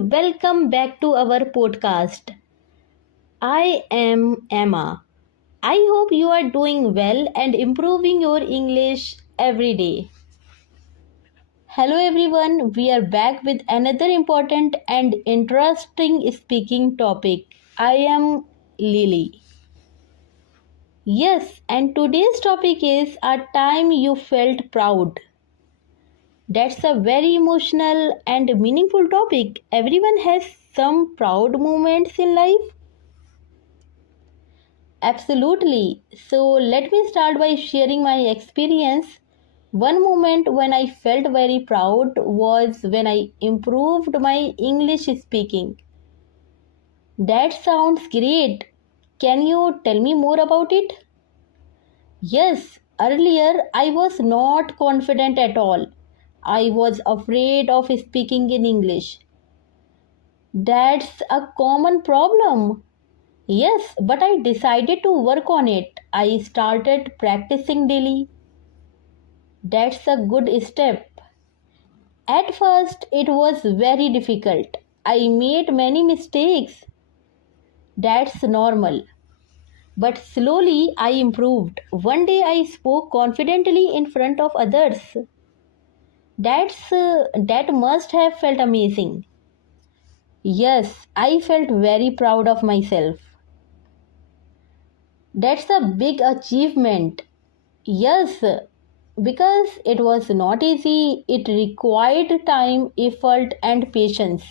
welcome back to our podcast. I am Emma. I hope you are doing well and improving your English every day. Hello everyone, we are back with another important and interesting speaking topic. I am Lily. Yes, and today's topic is a time you felt proud. That's a very emotional and meaningful topic. Everyone has some proud moments in life. Absolutely. So let me start by sharing my experience. One moment when I felt very proud was when I improved my English speaking. That sounds great. Can you tell me more about it? Yes, earlier I was not confident at all. I was afraid of speaking in English. That's a common problem. Yes, but I decided to work on it. I started practicing daily. That's a good step. At first, it was very difficult. I made many mistakes. That's normal. But slowly I improved. One day I spoke confidently in front of others. That must have felt amazing. Yes, I felt very proud of myself. That's a big achievement. Yes, because it was not easy, it required time, effort, and patience.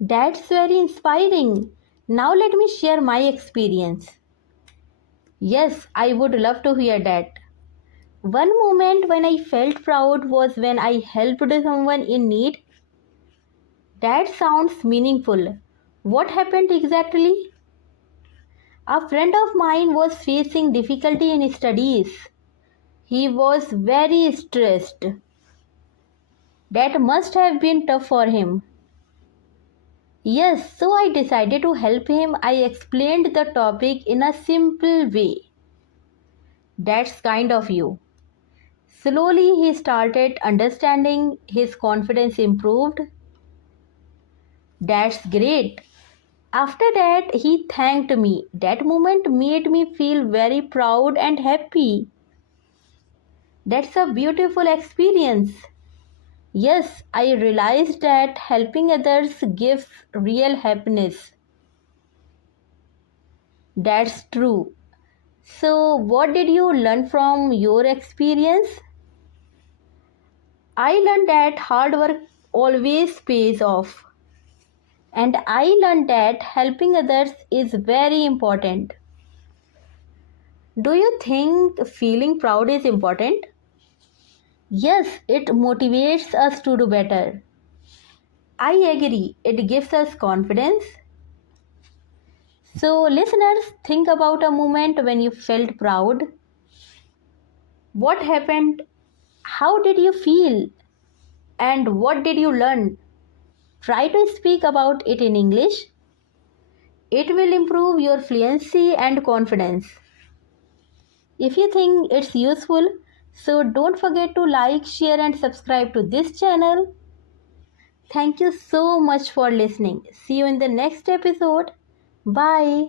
That's very inspiring. Now, let me share my experience. Yes, I would love to hear that. One moment when I felt proud was when I helped someone in need. That sounds meaningful. What happened exactly? A friend of mine was facing difficulty in studies. He was very stressed. That must have been tough for him. Yes, so I decided to help him. I explained the topic in a simple way. That's kind of you. Slowly he started understanding, his confidence improved. That's great. After that, he thanked me. That moment made me feel very proud and happy. That's a beautiful experience. Yes, I realized that helping others gives real happiness. That's true. So, what did you learn from your experience? I learned that hard work always pays off. And I learned that helping others is very important. Do you think feeling proud is important? Yes, it motivates us to do better. I agree, it gives us confidence. So, listeners, think about a moment when you felt proud. What happened? How did you feel? And what did you learn? Try to speak about it in English. It will improve your fluency and confidence. If you think it's useful, so don't forget to like, share, and subscribe to this channel. Thank you so much for listening. See you in the next episode. Bye.